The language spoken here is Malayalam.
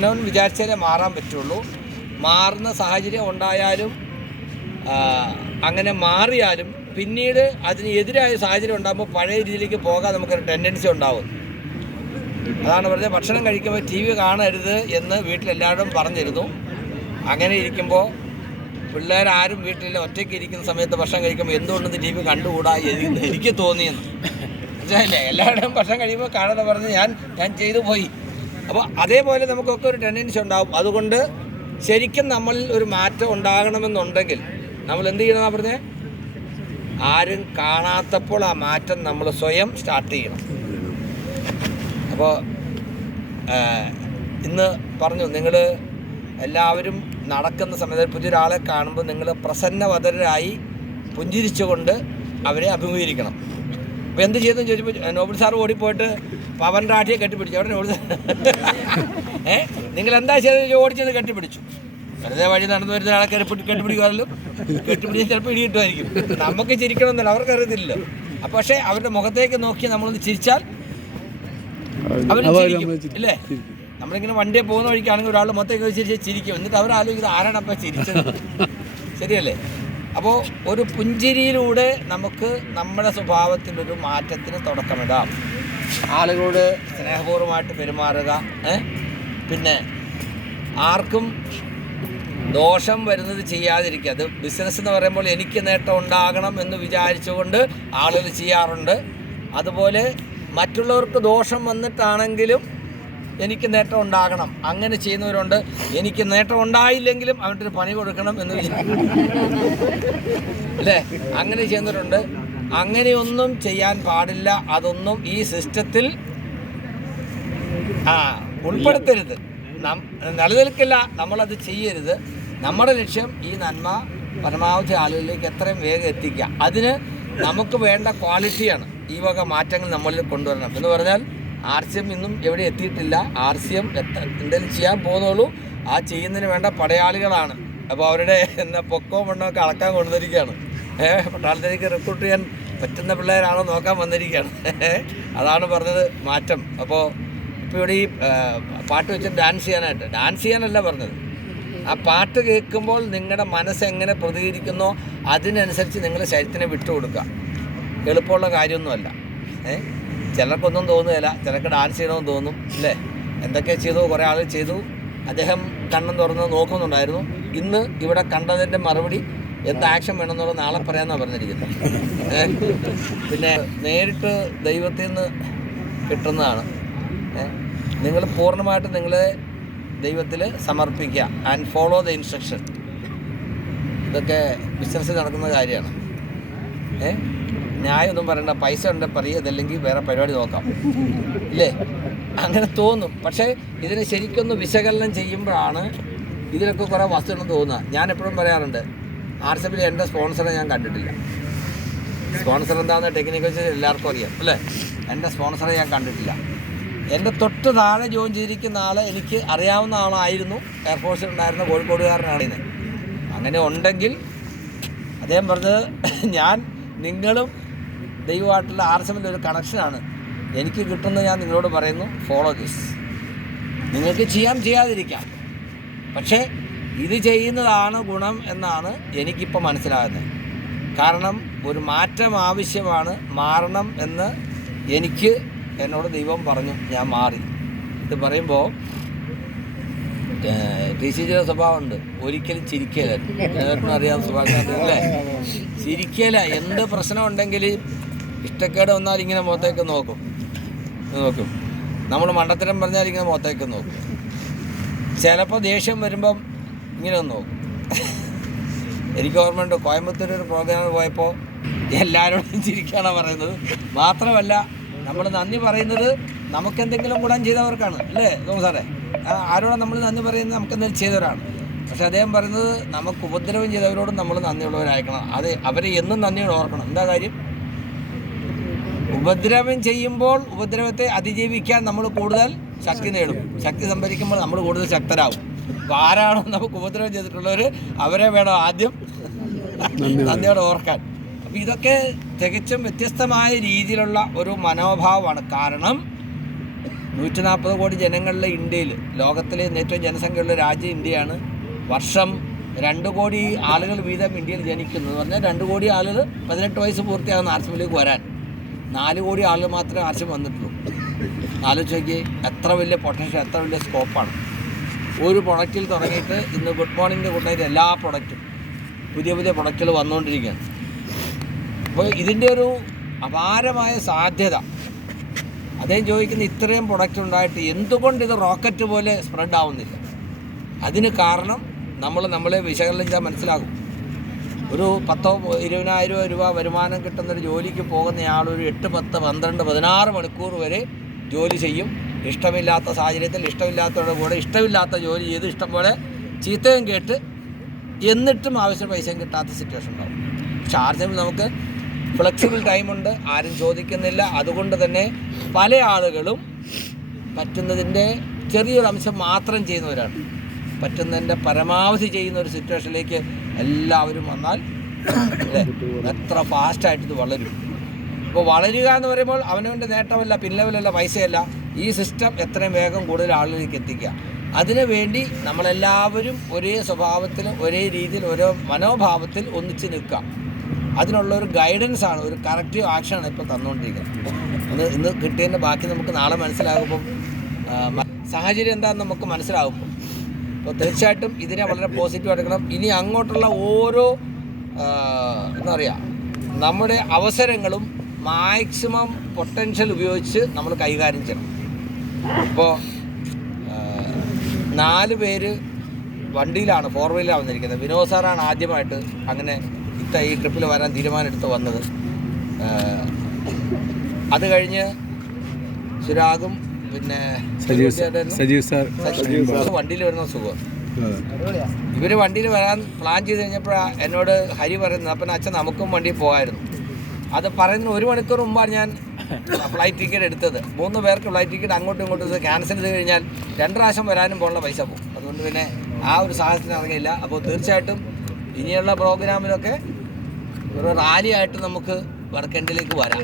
അവനവൻ വിചാരിച്ചാലേ മാറാൻ പറ്റുള്ളൂ. മാറുന്ന സാഹചര്യം ഉണ്ടായാലും അങ്ങനെ മാറിയാലും പിന്നീട് അതിന് എതിരായ സാഹചര്യം ഉണ്ടാകുമ്പോൾ പഴയ രീതിയിലേക്ക് പോകാൻ നമുക്കൊരു ടെൻഡൻസി ഉണ്ടാവും. അതാണ് പറഞ്ഞത്, ഭക്ഷണം കഴിക്കുമ്പോൾ TV കാണരുത് എന്ന് വീട്ടിലെല്ലാവരും പറഞ്ഞിരുന്നു. അങ്ങനെ ഇരിക്കുമ്പോൾ പിള്ളേരാരും വീട്ടിൽ ഒറ്റയ്ക്ക് ഇരിക്കുന്ന സമയത്ത് ഭക്ഷണം കഴിക്കുമ്പോൾ എന്തുകൊണ്ടെന്ന് TV കണ്ടുകൂടാ എനിക്ക് തോന്നിയെന്ന്. മനസ്സിലായില്ലേ? എല്ലാവരുടെയും ഭക്ഷണം കഴിയുമ്പോൾ കാണാതെ പറഞ്ഞ് ഞാൻ ചെയ്തു പോയി. അപ്പോൾ അതേപോലെ നമുക്കൊക്കെ ഒരു ടെൻഡൻസി ഉണ്ടാകും. അതുകൊണ്ട് ശരിക്കും നമ്മളിൽ ഒരു മാറ്റം ഉണ്ടാകണമെന്നുണ്ടെങ്കിൽ നമ്മൾ എന്ത് ചെയ്യണമെന്നാണ് പറഞ്ഞത്? ആരും കാണാത്തപ്പോൾ ആ മാറ്റം നമ്മൾ സ്വയം സ്റ്റാർട്ട് ചെയ്യണം. അപ്പോൾ ഇന്ന് പറഞ്ഞു, നിങ്ങൾ എല്ലാവരും നടക്കുന്ന സമയത്ത് പുതിയൊരാളെ കാണുമ്പോൾ നിങ്ങൾ പ്രസന്നവദരായി പുഞ്ചിരിച്ചുകൊണ്ട് അവരെ അഭിമുഖീകരിക്കണം. അപ്പോൾ എന്ത് ചെയ്തെന്ന് ചോദിച്ചപ്പോൾ നോബിൾ സാർ ഓടിപ്പോയിട്ട് പവൻ രാഠിയെ കെട്ടിപ്പിടിച്ചു. അവിടെ നോബിൾ നിങ്ങളെന്താ ചെയ്ത് ഓടിച്ചത്? കെട്ടിപ്പിടിച്ചു. വെറുതെ വഴി നടന്നു വരുന്ന ആളെ കെട്ടിപ്പിടിക്കുമല്ലോ. കെട്ടിപ്പിടിച്ച് ചിലപ്പോൾ ഇടി കിട്ടുമായിരിക്കും. നമുക്ക് ചിരിക്കണമെന്നല്ല, അവർക്കറിയത്തില്ലല്ലോ. അപ്പോൾ പക്ഷേ അവരുടെ മുഖത്തേക്ക് നോക്കി നമ്മളൊന്ന് ചിരിച്ചാൽ അവർ ചിരിക്കും, ഇല്ലേ? നമ്മളിങ്ങനെ വണ്ടിയെ പോകുന്ന വഴിക്കാണെങ്കിൽ ഒരാൾ മൊത്തം ചിരിക്കും. എന്നിട്ട് അവരാലോചിക്കുന്നത് ആരാണ് അപ്പം ചിരിച്ചത്? ശരിയല്ലേ? അപ്പോൾ ഒരു പുഞ്ചിരിയിലൂടെ നമുക്ക് നമ്മുടെ സ്വഭാവത്തിലൊരു മാറ്റത്തിന് തുടക്കമിടാം. ആളുകളോട് സ്നേഹപൂർവ്വമായിട്ട് പെരുമാറുക. പിന്നെ ആർക്കും ദോഷം വരുന്നത് ചെയ്യാതിരിക്കുക. അത് ബിസിനസ് എന്ന് പറയുമ്പോൾ എനിക്ക് നേട്ടം ഉണ്ടാകണം എന്ന് വിചാരിച്ചുകൊണ്ട് ആളുകൾ ചെയ്യാറുണ്ട്. അതുപോലെ മറ്റുള്ളവർക്ക് ദോഷം വന്നിട്ടാണെങ്കിലും എനിക്ക് നേട്ടം ഉണ്ടാകണം അങ്ങനെ ചെയ്യുന്നവരുണ്ട്. എനിക്ക് നേട്ടം ഉണ്ടായില്ലെങ്കിലും അവൻ്റെ പണി കൊടുക്കണം എന്ന് അല്ലേ, അങ്ങനെ ചെയ്യുന്നവരുണ്ട്. അങ്ങനെയൊന്നും ചെയ്യാൻ പാടില്ല. അതൊന്നും ഈ സിസ്റ്റത്തിൽ ഉൾപ്പെടുത്തരുത്. നിലനിൽക്കില്ല. നമ്മളത് ചെയ്യരുത്. നമ്മുടെ ലക്ഷ്യം ഈ നന്മ പരമാവധി ആളുകളിലേക്ക് എത്രയും വേഗം എത്തിക്കുക. അതിന് നമുക്ക് വേണ്ട ക്വാളിറ്റിയാണ് ഈ വക മാറ്റങ്ങൾ നമ്മളിൽ കൊണ്ടുവരണം. എന്ന് പറഞ്ഞാൽ RCM ഇന്നും എവിടെ എത്തിയിട്ടില്ല. RCM എന്തെങ്കിലും ചെയ്യാൻ പോകുന്നുള്ളൂ. ആ ചെയ്യുന്നതിന് വേണ്ട പടയാളികളാണ്. അപ്പോൾ അവരുടെ പൊക്കവും മണ്ണൊക്കെ അളക്കാൻ കൊണ്ടുവന്നിരിക്കുകയാണ്. പട്ടാളത്തിലേക്ക് റിക്രൂട്ട് ചെയ്യാൻ പറ്റുന്ന പിള്ളേരാണോ നോക്കാൻ വന്നിരിക്കുകയാണ്. അതാണ് പറഞ്ഞത് മാറ്റം. അപ്പോൾ ഇപ്പോൾ ഇവിടെ ഈ പാട്ട് വെച്ച് ഡാൻസ് ചെയ്യാനല്ല പറഞ്ഞത്. ആ പാട്ട് കേൾക്കുമ്പോൾ നിങ്ങളുടെ മനസ്സെങ്ങനെ പ്രതികരിക്കുന്നോ അതിനനുസരിച്ച് നിങ്ങൾ ശരീരത്തിനെ വിട്ടുകൊടുക്കുക. എളുപ്പമുള്ള കാര്യമൊന്നുമല്ല. ചിലർക്കൊന്നും തോന്നുകയില്ല, ചിലർക്ക് ഡാൻസ് ചെയ്യണമെന്ന് തോന്നും, അല്ലേ? എന്തൊക്കെ ചെയ്തു, കുറേ ആളുകൾ ചെയ്തു. അദ്ദേഹം കണ്ണും തുറന്ന് നോക്കുന്നുണ്ടായിരുന്നു. ഇന്ന് ഇവിടെ കണ്ടതിൻ്റെ മറുപടി എന്ത് ആക്ഷൻ വേണമെന്നുള്ളത് നാളെ പറയാമെന്നാണ് പറഞ്ഞിരിക്കുന്നത്. പിന്നെ നേരിട്ട് ദൈവത്തിൽ നിന്ന് കിട്ടുന്നതാണ്. നിങ്ങൾ പൂർണ്ണമായിട്ട് നിങ്ങളെ ദൈവത്തിൽ സമർപ്പിക്കുക. And follow the instruction. ഇതൊക്കെ ബിസിനസ്സിൽ നടക്കുന്ന കാര്യമാണ്. ന്യായമൊന്നും പറയണ്ട, പൈസ ഉണ്ട് പറയുക, അതല്ലെങ്കിൽ വേറെ പരിപാടി നോക്കാം, ഇല്ലേ? അങ്ങനെ തോന്നും. പക്ഷേ ഇതിനെ ശരിക്കൊന്ന് വിശകലനം ചെയ്യുമ്പോഴാണ് ഇതിനൊക്കെ കുറേ വസ്തുണ്ടെന്ന് തോന്നുക. ഞാൻ എപ്പോഴും പറയാറുണ്ട്, RCMൽ എൻ്റെ സ്പോൺസറെ ഞാൻ കണ്ടിട്ടില്ല. സ്പോൺസർ എന്താണെന്ന് ടെക്നിക്ക് വെച്ച് എല്ലാവർക്കും അറിയാം, അല്ലേ? എൻ്റെ സ്പോൺസറെ ഞാൻ കണ്ടിട്ടില്ല. എൻ്റെ തൊട്ട് താഴെ ജോയിൻ ചെയ്തിരിക്കുന്ന ആൾ എനിക്ക് അറിയാവുന്ന ആളായിരുന്നു. എയർഫോഴ്സിലുണ്ടായിരുന്ന കോഴിക്കോടുകാരനാണ്. അങ്ങനെ ഉണ്ടെങ്കിൽ അദ്ദേഹം പറഞ്ഞത്, നിങ്ങളും ദൈവമായിട്ടുള്ള RCMൻ്റെ ഒരു കണക്ഷനാണ്. എനിക്ക് കിട്ടുന്നത് ഞാൻ നിങ്ങളോട് പറയുന്നു, ഫോളോ ദിസ്. നിങ്ങൾക്ക് ചെയ്യാതിരിക്കാം, പക്ഷേ ഇത് ചെയ്യുന്നതാണ് ഗുണം എന്നാണ് എനിക്കിപ്പോൾ മനസ്സിലാകുന്നത്. കാരണം ഒരു മാറ്റം ആവശ്യമാണ്. മാറണം എന്ന് എന്നോട് ദൈവം പറഞ്ഞു. ഞാൻ മാറി. ഇത് പറയുമ്പോൾ TCGയുടെ സ്വഭാവമുണ്ട്, ഒരിക്കലും ചിരിക്കല. എല്ലാവർക്കും അറിയാവുന്ന സ്വഭാവം അല്ലേ? ചിരിക്കല. എന്ത് പ്രശ്നം ഉണ്ടെങ്കിൽ ഇഷ്ടക്കേട് വന്നാൽ ഇങ്ങനെ മുഖത്തേക്ക് നോക്കും. നമ്മൾ മണ്ടത്തരം പറഞ്ഞാൽ ഇങ്ങനെ മുഖത്തേക്ക് നോക്കും. ചിലപ്പോൾ ദേഷ്യം വരുമ്പം ഇങ്ങനെ ഒന്ന് നോക്കും. എനിക്ക് ഓർമ്മയുണ്ട്, കോയമ്പത്തൂർ ഒരു പ്രോഗ്രാമിൽ പോയപ്പോൾ എല്ലാവരോടും ചിരിക്കാനാണ് പറയുന്നത്. മാത്രമല്ല നമ്മൾ നന്ദി പറയുന്നത് നമുക്കെന്തെങ്കിലും ഗുണം ചെയ്തവർക്കാണ്, അല്ലേ തോമസ് സാറേ? ആരോടാണ് നമ്മൾ നന്ദി പറയുന്നത്? നമുക്കെന്തെങ്കിലും ചെയ്തവരാണ്. പക്ഷെ അദ്ദേഹം പറയുന്നത് നമുക്ക് ഉപദ്രവം ചെയ്തവരോടും നമ്മൾ നന്ദിയുള്ളവരായിരിക്കണം. അവരെ എന്നും നന്ദിയോട് ഓർക്കണം. എന്താ കാര്യം? ഉപദ്രവം ചെയ്യുമ്പോൾ ഉപദ്രവത്തെ അതിജീവിക്കാൻ നമ്മൾ കൂടുതൽ ശക്തി നേടും. ശക്തി സംഭരിക്കുമ്പോൾ നമ്മൾ കൂടുതൽ ശക്തരാകും. അപ്പോൾ ആരാണോ നമുക്ക് ഉപദ്രവം ചെയ്തിട്ടുള്ളവർ അവരെ വേണം ആദ്യം നന്ദിയോടെ ഓർക്കാൻ. അപ്പോൾ ഇതൊക്കെ തികച്ചും വ്യത്യസ്തമായ രീതിയിലുള്ള ഒരു മനോഭാവമാണ്. കാരണം 140 കോടി ജനങ്ങളിലെ ഇന്ത്യയിൽ, ലോകത്തിലെ ഏറ്റവും ജനസംഖ്യയുള്ള രാജ്യം ഇന്ത്യയാണ്. വർഷം 2 കോടി ആളുകൾ വീതം ഇന്ത്യയിൽ ജനിക്കുന്നു എന്ന് പറഞ്ഞാൽ 2 കോടി ആളുകൾ 18 വയസ്സ് പൂർത്തിയാകുന്ന ആർസിമിലേക്ക് വരാൻ 4 കോടി ആളുകൾ മാത്രമേ ആർസിം വന്നിട്ടുള്ളൂ. ആലോചിച്ച് നോക്കി, എത്ര വലിയ പൊട്ടൻഷ്യൽ, എത്ര വലിയ സ്കോപ്പാണ്. ഒരു പ്രൊഡക്റ്റിൽ തുടങ്ങിയിട്ട് ഇന്ന് ഗുഡ് മോർണിംഗിൻ്റെ കൂട്ടായിട്ട് എല്ലാ പ്രൊഡക്റ്റും പുതിയ പുതിയ പ്രൊഡക്റ്റുകൾ വന്നുകൊണ്ടിരിക്കുകയാണ്. അപ്പോൾ ഇതിൻ്റെ ഒരു അപാരമായ സാധ്യത. അദ്ദേഹം ചോദിക്കുന്ന ഇത്രയും പ്രൊഡക്റ്റ് ഉണ്ടായിട്ട് എന്തുകൊണ്ട് ഇത് റോക്കറ്റ് പോലെ സ്പ്രെഡ് ആവുന്നില്ല? അതിന് കാരണം നമ്മളെ വിശകലനം ചെയ്താൽ മനസ്സിലാകും. ഒരു 10-20,000 രൂപ വരുമാനം കിട്ടുന്നൊരു ജോലിക്ക് പോകുന്നയാൾ ഒരു 8, 10, 12, 16 മണിക്കൂർ വരെ ജോലി ചെയ്യും. ഇഷ്ടമില്ലാത്ത സാഹചര്യത്തിൽ ഇഷ്ടമില്ലാത്തവരുടെ കൂടെ ഇഷ്ടമില്ലാത്ത ജോലി ചെയ്ത് ഇഷ്ടം പോലെ ചീത്തയും കേട്ട് എന്നിട്ടും ആവശ്യം പൈസയും കിട്ടാത്ത സിറ്റുവേഷൻ ഉണ്ടാവും. പക്ഷെ ആർസിമിൽ നമുക്ക് ഫ്ലെക്സിബിൾ ടൈമുണ്ട്, ആരും ചോദിക്കുന്നില്ല. അതുകൊണ്ട് തന്നെ പല ആളുകളും പറ്റുന്നതിൻ്റെ ചെറിയൊരു അംശം മാത്രം ചെയ്യുന്നവരാണ്. പറ്റുന്നതിൻ്റെ പരമാവധി ചെയ്യുന്ന ഒരു സിറ്റുവേഷനിലേക്ക് എല്ലാവരും വന്നാൽ എത്ര ഫാസ്റ്റായിട്ട് ഇത് വളരും. ഇപ്പോൾ വളരുക എന്ന് പറയുമ്പോൾ അവനവൻ്റെ നേട്ടമല്ല, പിൻലെവലല്ല, പൈസയല്ല. ഈ സിസ്റ്റം എത്രയും വേഗം കൂടുതൽ ആളുകളിലേക്ക് എത്തിക്കുക. അതിനു വേണ്ടി നമ്മളെല്ലാവരും ഒരേ സ്വഭാവത്തിൽ, ഒരേ രീതിയിൽ, ഓരോ മനോഭാവത്തിൽ ഒന്നിച്ച് നിൽക്കുക. അതിനുള്ളൊരു ഗൈഡൻസാണ്, ഒരു കറക്റ്റീവ് ആക്ഷനാണ് ഇപ്പോൾ തന്നുകൊണ്ടിരിക്കുന്നത്. ഇന്ന് കിട്ടിയതിൻ്റെ ബാക്കി നമുക്ക് നാളെ മനസ്സിലാകുമ്പം സാഹചര്യം എന്താണെന്ന് നമുക്ക് മനസ്സിലാകുമ്പോൾ. അപ്പോൾ തീർച്ചയായിട്ടും ഇതിനെ വളരെ പോസിറ്റീവ് എടുക്കണം. ഇനി അങ്ങോട്ടുള്ള ഓരോ എന്താ പറയുക, നമ്മുടെ അവസരങ്ങളും മാക്സിമം പൊട്ടൻഷ്യൽ ഉപയോഗിച്ച് നമ്മൾ കൈകാര്യം ചെയ്യണം. ഇപ്പോൾ 4 പേര് വണ്ടിയിലാണ്, 4 വീലറാണ് വന്നിരിക്കുന്നത്. വിനോദ് സാറാണ് ആദ്യമായിട്ട് അങ്ങനെ ഈ ട്രിപ്പിൽ വരാൻ തീരുമാനമെടുത്ത് വന്നത്. അത് കഴിഞ്ഞ് സുരാഗും പിന്നെ സജീവ് സാർ വണ്ടിയിൽ വരുന്ന സുഖം. ഇവർ വണ്ടിയിൽ വരാൻ പ്ലാൻ ചെയ്ത് കഴിഞ്ഞപ്പോഴാണ് എന്നോട് ഹരി പറയുന്നത്, അപ്പം അച്ഛൻ നമുക്കും വണ്ടിയിൽ പോകായിരുന്നു. അത് പറയുന്ന 1 മണിക്കൂർ മുമ്പാണ് ഞാൻ ഫ്ലൈറ്റ് ടിക്കറ്റ് എടുത്തത്. 3 പേർക്ക് ഫ്ലൈറ്റ് ടിക്കറ്റ് അങ്ങോട്ടും ഇങ്ങോട്ടും ക്യാൻസൽ ചെയ്ത് കഴിഞ്ഞാൽ 2 പ്രാവശ്യം വരാനും പോലുള്ള പൈസ പോകും. അതുകൊണ്ട് പിന്നെ ആ ഒരു സാഹചര്യത്തിന് ഇറങ്ങിയില്ല. അപ്പോൾ തീർച്ചയായിട്ടും ഇനിയുള്ള പ്രോഗ്രാമിലൊക്കെ ഒരു റാലിയായിട്ട് നമുക്ക് വർക്കൻഡിലേക്ക് വരാം.